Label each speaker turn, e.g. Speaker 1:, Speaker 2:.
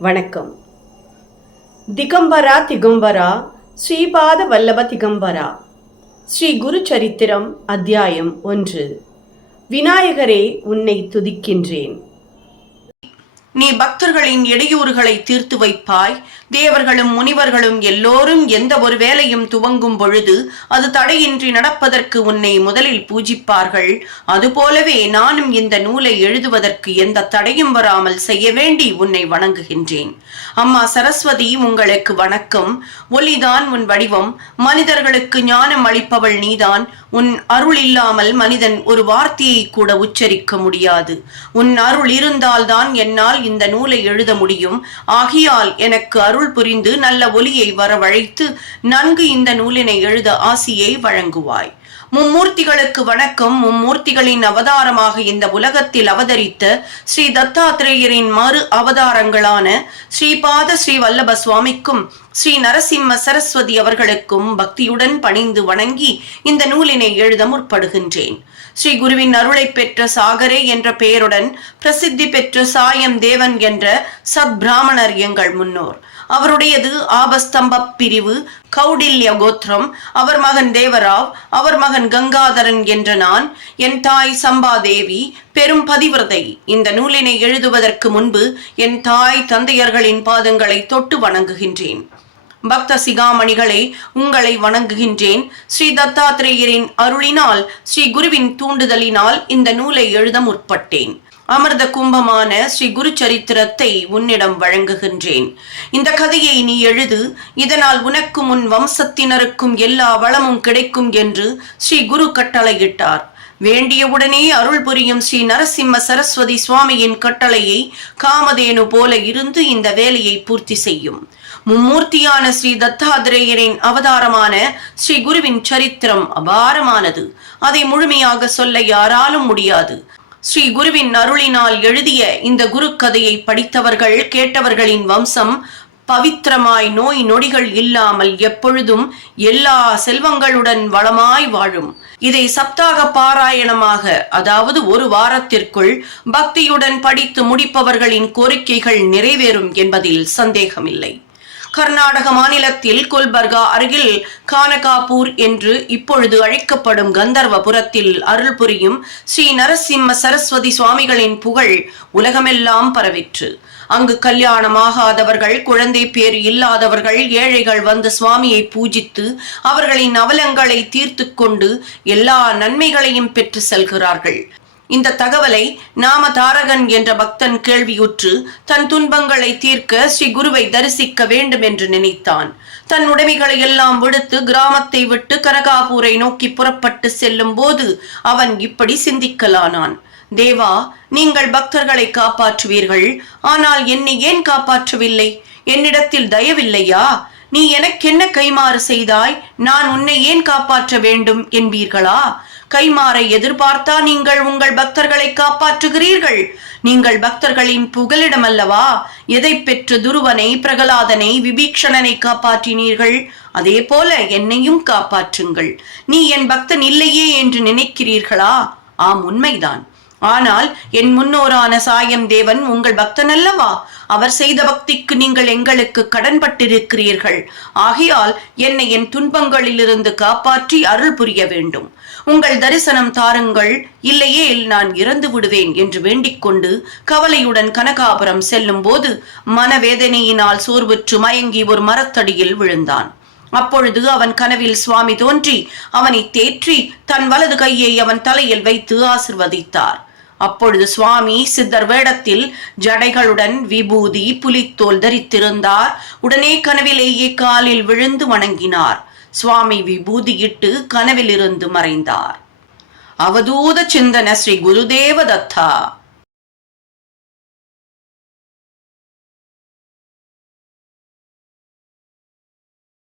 Speaker 1: வணக்கம். திகம்பரா திகம்பரா ஸ்ரீபாத வல்லப திகம்பரா. ஸ்ரீ குரு சரித்திரம் அத்தியாயம் ஒன்று. விநாயகரே உன்னை துதிக்கின்றேன்.
Speaker 2: நீ பக்தர்களின் இடையூறுகளை தீர்த்து வைப்பாய். தேவர்களும் முனிவர்களும் எல்லோரும் எந்த ஒரு வேலையும் துவங்கும் பொழுது அது தடையின்றி நடப்பதற்கு உன்னை முதலில் பூஜிப்பார்கள். அதுபோலவே நானும் இந்த நூலை எழுதுவதற்கு எந்த தடையும் வராமல் செய்ய வேண்டி உன்னை வணங்குகின்றேன். அம்மா சரஸ்வதி உங்களுக்கு வணக்கம். ஒலிதான் உன் வடிவம். மனிதர்களுக்கு ஞானம் அளிப்பவள் நீதான். உன் அருள் இல்லாமல் மனிதன் ஒரு வார்த்தையை கூட உச்சரிக்க முடியாது. உன் அருள் இருந்தால்தான் என்னால் இந்த நூலை எழுத முடியும். ஆகியால் எனக்கு அருள் புரிந்து நல்ல ஒலியை வரவழைத்து நன்கு இந்த நூலினை எழுத ஆசியை வழங்குவாய். மும்மூர்த்திகளுக்கு வணக்கம். மும்மூர்த்திகளின் அவதாரமாக இந்த உலகத்தில் அவதரித்த ஸ்ரீ தத்தாத்திரேயரின் மறு அவதாரங்களான ஸ்ரீபாத ஸ்ரீ வல்லப சுவாமிக்கும் ஸ்ரீ நரசிம்ம சரஸ்வதி அவர்களுக்கும் பக்தியுடன் பணிந்து வணங்கி இந்த நூலினை எழுத முற்படுகின்றேன். ஸ்ரீ குருவின் அருளை பெற்ற சாகரே என்ற பெயருடன் பிரசித்தி பெற்ற சாயம் தேவன் என்ற சத் பிராமணர் எங்கள் முன்னோர். அவருடையது ஆபஸ்தம்ப பிரிவு கௌடில்ய கோத்திரம் அவர் மகன் தேவராவ் அவர் மகன் கங்காதரன் என்ற நான் என் தாய் சம்பாதேவி பெரும் பதிவிரதை. இந்த நூலினை எழுதுவதற்கு முன்பு என் தாய் தந்தையர்களின் பாதங்களை தொட்டு வணங்குகின்றேன். பக்த சிகாமணிகளே உங்களை வணங்குகின்றேன். ஸ்ரீ தத்தாத்திரேயரின் அருளினால் ஸ்ரீ குருவின் தூண்டுதலினால் இந்த நூலை எழுத முற்பட்டேன். அமிர்த கும்பமான ஸ்ரீ குரு சரித்திரத்தை உன்னிடம் வழங்குகின்றேன். இந்த கதையை நீ எழுது இதனால் உனக்கும் உன் வம்சத்தினருக்கும் எல்லா வளமும் கிடைக்கும் என்று ஸ்ரீ குரு கட்டளையிட்டார். வேண்டியவுடனே அருள் புரியும் ஸ்ரீ நரசிம்ம சரஸ்வதி சுவாமியின் கட்டளையை காமதேனு போல இருந்து இந்த வேலையை பூர்த்தி செய்யும். மும்மூர்த்தியான ஸ்ரீ தத்தாதிரேயரின் அவதாரமான ஸ்ரீ குருவின் சரித்திரம் அபாரமானது. அதை முழுமையாக சொல்ல யாராலும் முடியாது. ஸ்ரீ குருவின் அருளினால் எழுதிய இந்த குரு கதையை படித்தவர்கள் கேட்டவர்களின் வம்சம் பவித்திரமாய் நோய் நொடிகள் இல்லாமல் எப்பொழுதும் எல்லா செல்வங்களுடன் வளமாய் வாழும். இதை சப்தாக பாராயணமாக அதாவது ஒரு வாரத்திற்குள் பக்தியுடன் படித்து முடிப்பவர்களின் கோரிக்கைகள் நிறைவேறும் என்பதில் சந்தேகமில்லை. கர்நாடக மாநிலத்தில் குல்பர்கா அருகில் கானகாபூர் என்று இப்பொழுது அழைக்கப்படும் கந்தர்வபுரத்தில் அருள் புரியும் ஸ்ரீ நரசிம்ம சரஸ்வதி சுவாமிகளின் புகழ் உலகமெல்லாம் பரவிற்று. அங்கு கல்யாணமாகாதவர்கள் குழந்தை பேர் இல்லாதவர்கள் ஏழைகள் வந்து சுவாமியை பூஜித்து அவர்களின் அவலங்களை தீர்த்து கொண்டு எல்லா நன்மைகளையும் பெற்று செல்கிறார்கள். இந்த தகவலை நாம தாரகன் என்ற பக்தன் கேள்வியுற்று தன் துன்பங்களை தீர்க்க ஸ்ரீ குருவை தரிசிக்க வேண்டும் என்று நினைத்தான். தன் உடைமைகளை எல்லாம் விடுத்து கிராமத்தை விட்டு கனகாபூரை நோக்கி புறப்பட்டு செல்லும் போது அவன் இப்படி சிந்திக்கலானான். தேவா நீங்கள் பக்தர்களை காப்பாற்றுவீர்கள். ஆனால் என்னை ஏன் காப்பாற்றவில்லை? என்னிடத்தில் தயவில்லையா? நீ எனக்கென்ன கைமாறு செய்தாய்? நான் உன்னை ஏன் காப்பாற்ற வேண்டும்? என்பீர்களா? கைமாறை எதிர்பார்த்தா நீங்கள் உங்கள் பக்தர்களை காப்பாற்றுகிறீர்கள். நீங்கள் பக்தர்களின் புகலிடம் அல்லவா எதை பெற்று துருவனை பிரகலாதனை விபீக்ஷணனை காப்பாற்றினீர்கள்? அதே போல என்னையும் காப்பாற்றுங்கள். நீ என் பக்தன் இல்லையே என்று நினைக்கிறீர்களா? ஆம் உண்மைதான். ஆனால் என் முன்னோரான சாயம் தேவன் உங்கள் பக்தன் அல்லவா அவர் செய்த பக்திக்கு நீங்கள் எங்களுக்கு கடன்பட்டிருக்கிறீர்கள். ஆகையால் என்னை என் துன்பங்களிலிருந்து காப்பாற்றி அருள் புரிய வேண்டும். உங்கள் தரிசனம் தாருங்கள் இல்லையே நான் இறந்து விடுவேன் என்று வேண்டிக் கொண்டு கவலையுடன் கனகாபுரம் செல்லும் போது மனவேதனையினால் சோர்வுற்று மயங்கி ஒரு மரத்தடியில் விழுந்தான். அப்பொழுது அவன் கனவில் சுவாமி தோன்றி அவனை தேற்றி தன் வலது கையை அவன் தலையில் வைத்து ஆசிர்வதித்தார். அப்பொழுது சுவாமி சித்தர் வேடத்தில் ஜடைகளுடன் விபூதி புலித்தோல் தரித்திருந்தார். உடனே கனவிலேயே காலில் விழுந்து வணங்கினார். சுவாமி விபூதியிட்டு கனவிலிருந்து மறைந்தார். அவதூத சிந்தன ஸ்ரீ குருதேவ தத்தா.